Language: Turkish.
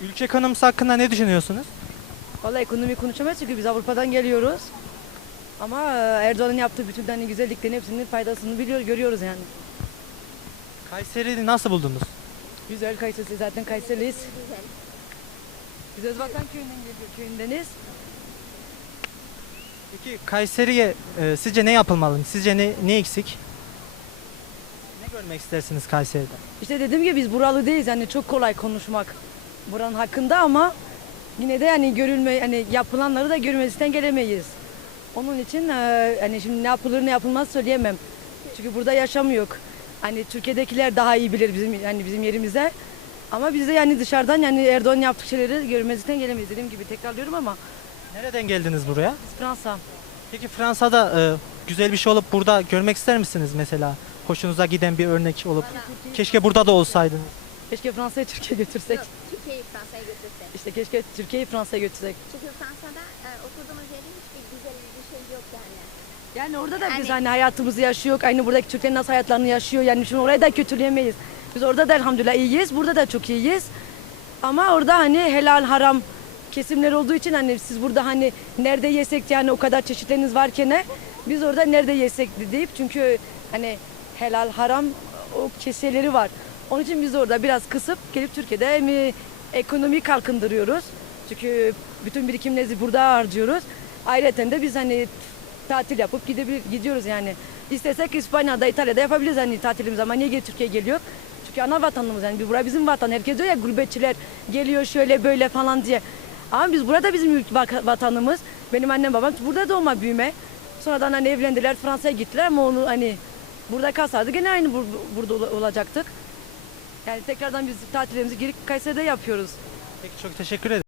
Ülke ekonomisi hakkında ne düşünüyorsunuz? Vallahi ekonomi konuşamayız çünkü biz Avrupa'dan geliyoruz. Ama e, Erdoğan'ın yaptığı bütün hani güzelliklerin hepsinin faydasını biliyor, görüyoruz yani. Kayseri'yi nasıl buldunuz? Güzel Kayseri zaten Kayseri'liyiz. Biz Özvatan köyünden geliyor, köyündeniz. Peki Kayseri'ye e, sizce ne yapılmalı? Sizce ne, ne eksik? Ne görmek istersiniz Kayseri'de? İşte dediğim gibi biz buralı değiliz yani çok kolay konuşmak buranın hakkında ama yine de yani görülme hani yapılanları da görmezden gelemeyiz. Onun için e, hani şimdi ne yapılır ne yapılmaz söyleyemem. Çünkü burada yaşamıyor. Hani Türkiye'dekiler daha iyi bilir bizim hani bizim yerimize. Ama biz de yani dışarıdan yani Erdoğan yaptığı şeyleri görmezden gelemeyiz. Dediğim gibi tekrarlıyorum ama Nereden geldiniz buraya? biz Fransa. Peki Fransa'da e, güzel bir şey olup burada görmek ister misiniz mesela? Hoşunuza giden bir örnek olup. Keşke burada da olsaydınız. Keşke Fransa'yı Türkiye'ye götürsek. Türkiye'yi Fransa'ya götürsek. İşte keşke Türkiye'yi Fransa'ya götürsek. Çünkü Fransa'da e, oturduğumuz yerde hiçbir güzel bir şey yok yani. Yani orada da biz Yani- hani hayatımızı yaşıyor. Aynı buradaki Türkler nasıl hayatlarını yaşıyor. Yani şimdi orayı da kötüleyemeyiz. Biz orada da elhamdülillah iyiyiz. Burada da çok iyiyiz. Ama orada hani helal haram kesimler olduğu için hani siz burada hani nerede yesek yani o kadar çeşitleriniz varken biz orada nerede yesek deyip çünkü hani helal haram o keseleri var. Onun için biz orada biraz kısıp gelip Türkiye'de mi ekonomiyi kalkındırıyoruz. Çünkü bütün birikimlerimizi burada harcıyoruz. Ayrıca de biz hani tatil yapıp gidebilir, gidiyoruz yani. İstesek İspanya'da, İtalya'da yapabiliriz hani tatilimizi ama niye Türkiye'ye geliyor? Çünkü ana vatanımız yani bura bizim vatan. Herkes diyor ya gurbetçiler geliyor şöyle böyle falan diye. Ama biz burada bizim vatanımız. Benim annem babam burada doğma büyüme. Sonradan hani evlendiler Fransa'ya gittiler ama onu hani burada kalsaydı gene aynı bur- burada ol- olacaktık. Yani tekrardan biz tatillerimizi geri Kayseri'de yapıyoruz. Peki çok teşekkür ederim.